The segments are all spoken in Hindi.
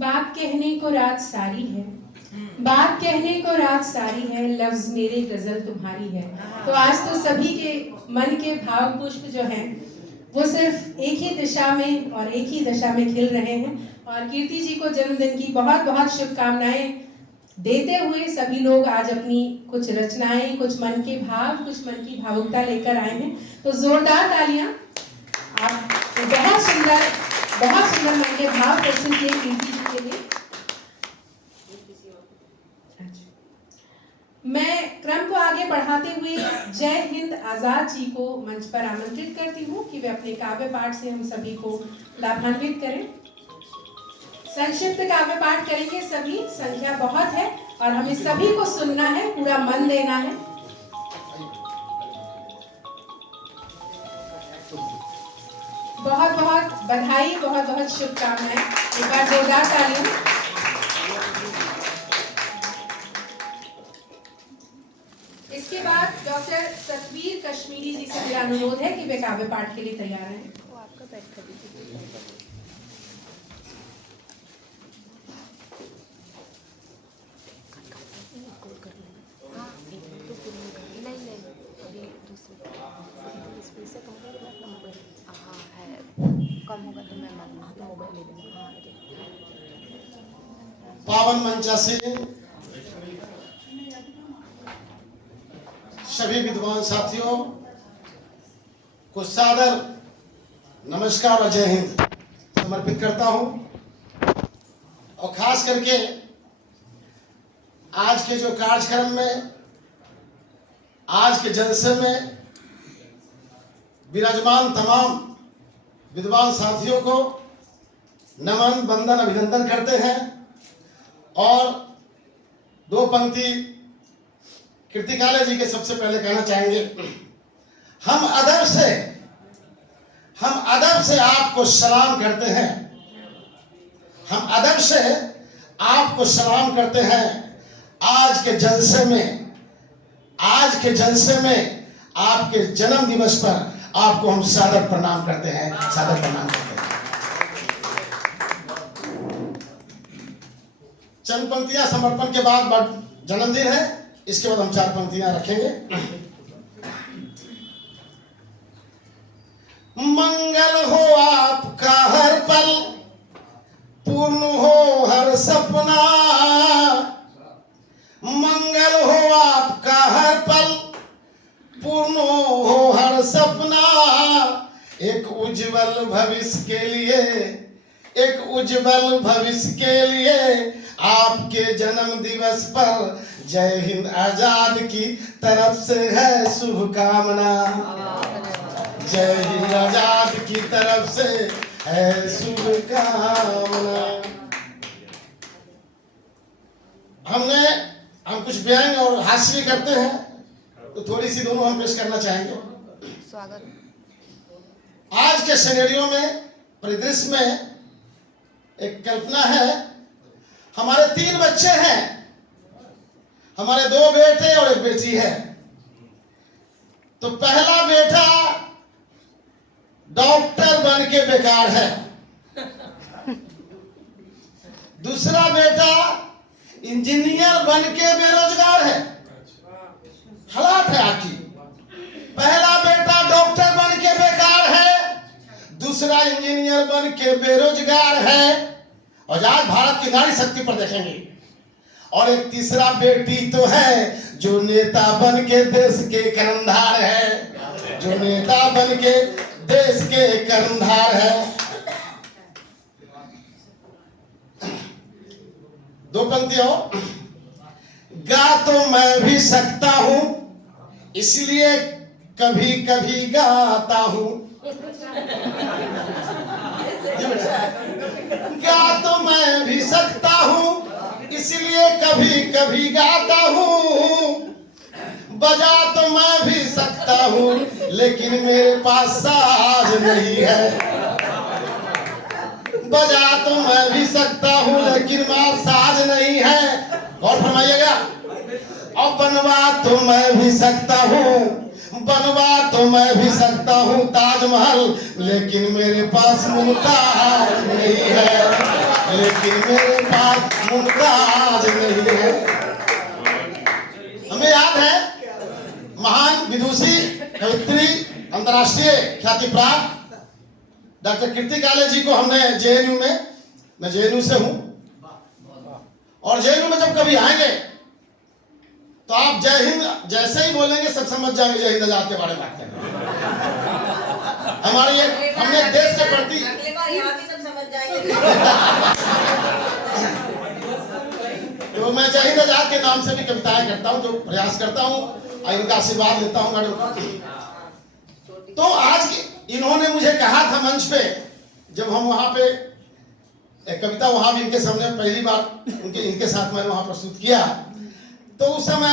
बात कहने को रात सारी है, बात कहने को रात सारी है, लफ्ज मेरे गजल तुम्हारी है। तो आज तो सभी के मन के भाव पुष्प जो हैं वो सिर्फ एक ही दिशा में और एक ही दशा में खिल रहे हैं। और कीर्ति जी को जन्मदिन की बहुत बहुत शुभकामनाएं देते हुए सभी लोग आज अपनी कुछ रचनाएं, कुछ मन के भाव, कुछ मन की भावुकता लेकर आए हैं। तो जोरदार तालियां। आप बहुत सुंदर मन के भाव प्रस्तुत किए कीर्ति जी के लिए। मैं क्रम को आगे बढ़ाते हुए जय हिंद आजाद जी को मंच पर आमंत्रित करती हूँ कि वे अपने काव्य पाठ से हम सभी को लाभान्वित करें। संक्षिप्त काव्य पाठ करेंगे सभी, संख्या बहुत है और हमें सभी को सुनना है, पूरा मन देना है। बहुत बहुत बधाई, बहुत बहुत शुभकामनाएं। एक बार जोरदार तालियां। इसके बाद डॉक्टर सतवीर कश्मीरी जी से मेरा अनुरोध है कि वे काव्य पाठ के लिए तैयार हैं। वो आपका बैठ कर दीजिए। कम होगा तो मैं मोबाइल ले लूँगा। पावन मंचा से सभी विद्वान साथियों को सादर नमस्कार और जय हिंद समर्पित करता हूं। और खास करके आज के जो कार्यक्रम में, आज के जलसे में विराजमान तमाम विद्वान साथियों को नमन, वंदन, अभिनंदन करते हैं। और दो पंक्ति कीर्तिकाले जी के सबसे पहले कहना चाहेंगे। हम अदब से आपको सलाम करते हैं। हम अदब से आपको सलाम करते हैं। आज के जलसे में आपके जन्म दिवस पर आपको हम सादर प्रणाम करते हैं, सादर प्रणाम करते हैं। चंद पंक्तियां समर्पण के बाद जन्मदिन है, इसके बाद हम 4 पंक्तियां रखेंगे। मंगल हो आपका हर पल, पूर्ण हो हर सपना। मंगल हो आपका हर पल, पूर्ण हो हर सपना। एक उज्जवल भविष्य के लिए आपके जन्म दिवस पर जय हिंद आजाद की तरफ से है शुभकामना। जय हिंद आजाद की तरफ से है शुभकामना। हम कुछ व्यंग और हास्य करते हैं, तो थोड़ी सी दोनों हम पेश करना चाहेंगे। स्वागत। आज के सिनेरियो में, परिदृश्य में एक कल्पना है। हमारे 3 बच्चे हैं, हमारे 2 बेटे और 1 बेटी है। तो पहला बेटा डॉक्टर बन के बेकार है, दूसरा बेटा इंजीनियर बन के बेरोजगार है। हालात है आखिर, पहला बेटा डॉक्टर बन के बेकार है, दूसरा इंजीनियर बन के बेरोजगार है। और आज भारत की नारी शक्ति पर देखेंगे। और एक तीसरा बेटी तो है जो नेता बन के देश के कर्णधार है, जो नेता बन के देश के कर्णधार है। 2 पंक्तियों। गा तो मैं भी सकता हूं, इसलिए कभी कभी गाता हूं। गा तो मैं भी सकता हूं, इसलिए कभी कभी गाता हूं। बजा तो मैं भी सकता हूं, लेकिन मेरे पास साज नहीं है। बजा तो मैं भी सकता हूं, लेकिन मेरा साज नहीं है। और फरमाइएगा। और बनवा तो मैं भी सकता हूं ताजमहल, लेकिन मेरे पास मुमताज नहीं है। लेकिन मेरे पास मुमताज नहीं है। हमें याद है महान विदुषी कवित्री अंतर्राष्ट्रीय ख्याति प्राप्त डॉक्टर कीर्ति काले जी को हमने जेएनयू में, मैं जेएनयू से हूं, और जेएनयू में जब कभी आएंगे तो आप जय हिंद जैसे ही बोलेंगे सब समझ जाएंगे जय हिंद आजाद के बारे में बात करें। हमारे ये हमने देश के प्रति अगली बार यहाँ भी सब समझ जाएंगे। तो मैं जय हिंद आजाद के नाम से भी कविताएं करता हूं, जो प्रयास करता हूं और इनका आशीर्वाद लेता हूं मैडम। तो आज इन्होंने मुझे कहा था मंच पे, जब हम वहां पे एक कविता वहां भी इनके सामने पहली बार इनके साथ मैंने वहां प्रस्तुत किया, तो उस समय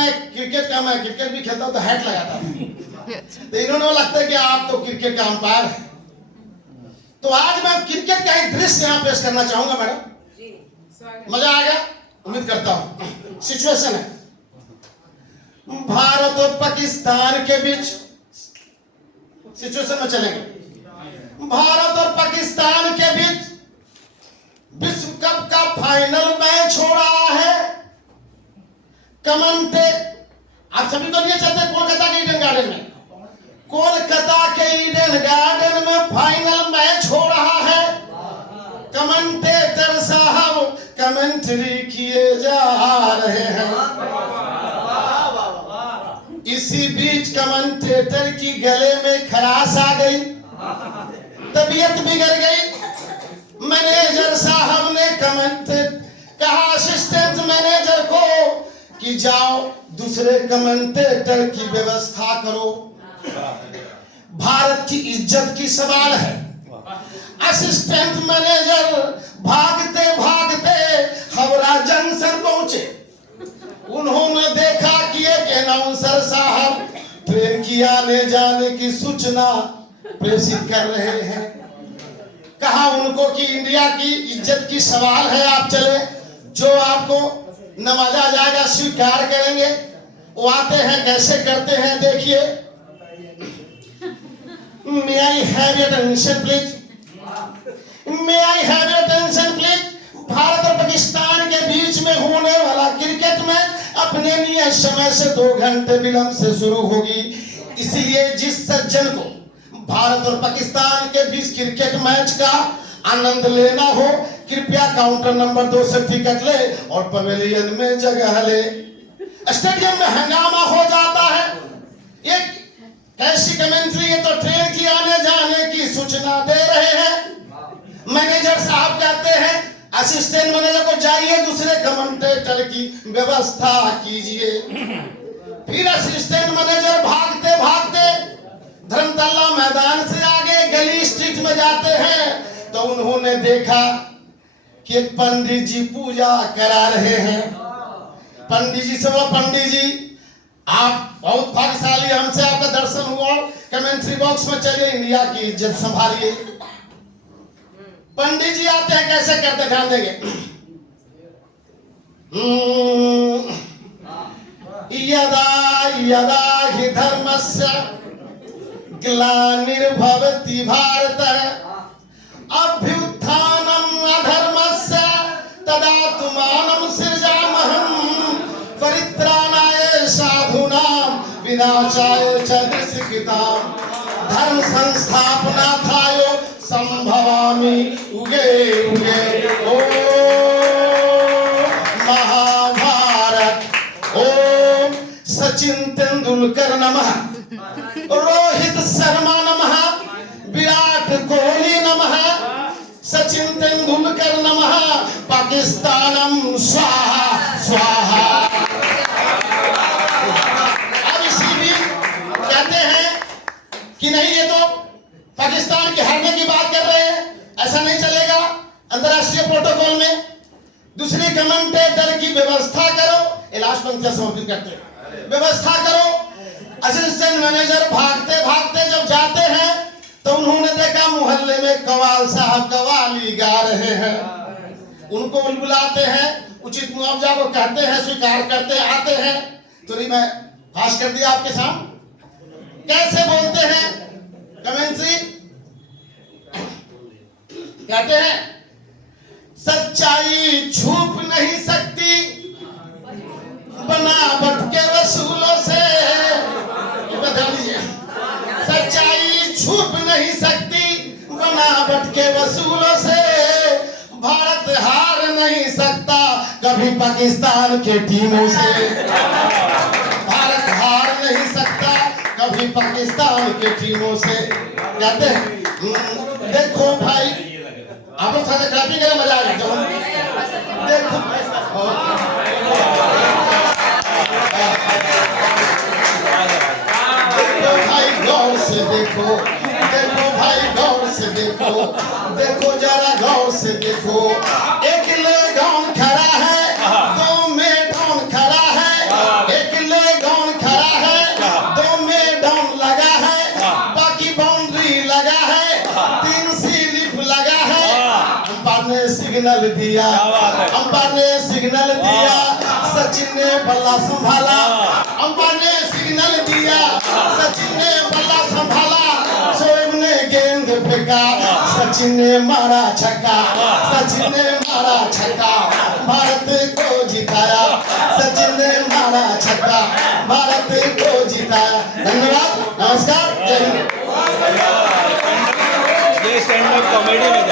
मैं क्रिकेट भी खेलता हूं तो हैट लगाता था। तो इन्होंने लगता है कि आप तो क्रिकेट का अंपायर है। तो आज मैं क्रिकेट का एक दृश्य यहाँ पेश करना चाहूंगा मैडम, मजा आ गया उम्मीद करता हूं। सिचुएशन है भारत और पाकिस्तान के बीच, सिचुएशन में चलेंगे। भारत और पाकिस्तान के बीच विश्व कप का फाइनल मैच हो रहा है। कमेंटे आप सभी तो नहीं चलते कोलकाता के ईडन गार्डन में, कोलकाता के ईडन गार्डन में फाइनल मैच हो रहा है। कमेंटेटर साहब कमेंट्री किए जा रहे हैं। इसी बीच कमेंटेटर की गले में खराश आ गई, तबीयत बिगड़ गई। मैनेजर साहब ने कहा असिस्टेंट मैनेजर को कि जाओ दूसरे कमेंटेटर की व्यवस्था करो, भारत की इज्जत की सवाल है। असिस्टेंट मैनेजर भागते भागते हावड़ा जंक्शन पहुंचे। उन्होंने देखा कि एक अनाउंसर साहब ट्रेन की आने जाने की सूचना प्रेषित कर रहे हैं। कहा उनको कि इंडिया की इज्जत की सवाल है, आप चले, जो आपको नवाजा जाएगा स्वीकार करेंगे। वो आते हैं, कैसे करते हैं देखिए। May I have your attention please? May I have your attention please? Bharat और पाकिस्तान के बीच में होने वाला क्रिकेट में अपने नियत समय से 2 घंटे विलंब से शुरू होगी। इसलिए जिस सज्जन को भारत और पाकिस्तान के बीच क्रिकेट मैच का आनंद लेना हो, कृपया काउंटर नंबर 2 से टिकट ले और पवेलियन में जगह ले। स्टेडियम में हंगामा हो जाता है। एक कैसी कमेंट्री, ये तो ट्रेन की आने जाने की सूचना दे रहे हैं। मैनेजर साहब कहते हैं असिस्टेंट मैनेजर को जाइए दूसरे कमेंटेटर की व्यवस्था कीजिए। फिर असिस्टेंट मैनेजर भागते भागते धर्मतल्ला मैदान से आगे गली स्ट्रीट में जाते हैं, तो उन्होंने देखा कि एक पंडित जी पूजा करा रहे हैं। पंडित जी से बोला, पंडित जी आप बहुत भाग्यशाली, हमसे आपका दर्शन हुआ, कमेंट्री बॉक्स में चलिए, इंडिया की इज्जत संभालिए। पंडित जी आते हैं, कैसे करते ध्यान देंगे। यदा यदा हि धर्मस्य ग्लानिर्भवति भारत अभ्युत्थानम् अधर्मस्य तदात्मानं सृजामहं परित्राणाय साधूनां विनाशाय च दुष्कृतां धर्म संस्थापनार्थाय संभवामि उगे उगे। ओ महाभारत। ओम सचिन तेंदुलकर नमः, रोहित शर्मा नमः, विराट कोहली नमः, सचिन तेंदुलकर नमः, पाकिस्तानम स्वाहा स्वाहा। अब इसी भी कहते हैं कि नहीं, ये तो पाकिस्तान के हारने की बात कर रहे हैं, ऐसा नहीं चलेगा। अंतरराष्ट्रीय प्रोटोकॉल में दूसरे कमेंटेटर की व्यवस्था करो। इलाज पंक्तियां समर्पित करते हैं, व्यवस्था करो। असिस्टेंट मैनेजर भागते भागते जब जाते हैं तो उन्होंने देखा मोहल्ले में कवाल साहब कवाली गा रहे हैं। उनको बुलाते हैं, उचित मुआवजा को कहते हैं, स्वीकार करते आते हैं। तो नहीं, मैं फास्ट कर दिया आपके सामने। कैसे बोलते हैं कमेंट्री, कहते हैं सच्चाई छुप नहीं सकती बनावट के वसूलों से। ये बता दीजिए, सच्चाई छुप नहीं सकती बनावट के वसूलों से। भारत हार नहीं सकता कभी पाकिस्तान के टीमों से। भारत हार नहीं सकता कभी पाकिस्तान के टीमों से। कहते हैं देखो भाई, आप लोग थोड़ा क्लैपिंग करें, मजा आ जाएगा। देखो देखो भाई गौर से देखो, देखो भाई गौर से देखो, देखो जरा गौर से देखो। एक लेगाउन खड़ा है, दो में डाउन खड़ा है। एक लेगाउन खड़ा है, दो में डाउन लगा है। बाकी बाउंड्री लगा है, 3 स्लिप लगा है। अंपायर ने सिग्नल दिया, अंपायर ने सिग्नल दिया, सचिन ने बल्ला संभाला। अंपायर ने सिग्नल दिया, सचिन ने बल्ला संभाला। शोएब ने गेंद फेंका, सचिन ने मारा छक्का, सचिन ने मारा छक्का, भारत को जिताया। सचिन ने मारा छक्का, भारत को जिताया। धन्यवाद, नमस्कार, जय हिंद। ये स्टैंड अप कॉमेडी में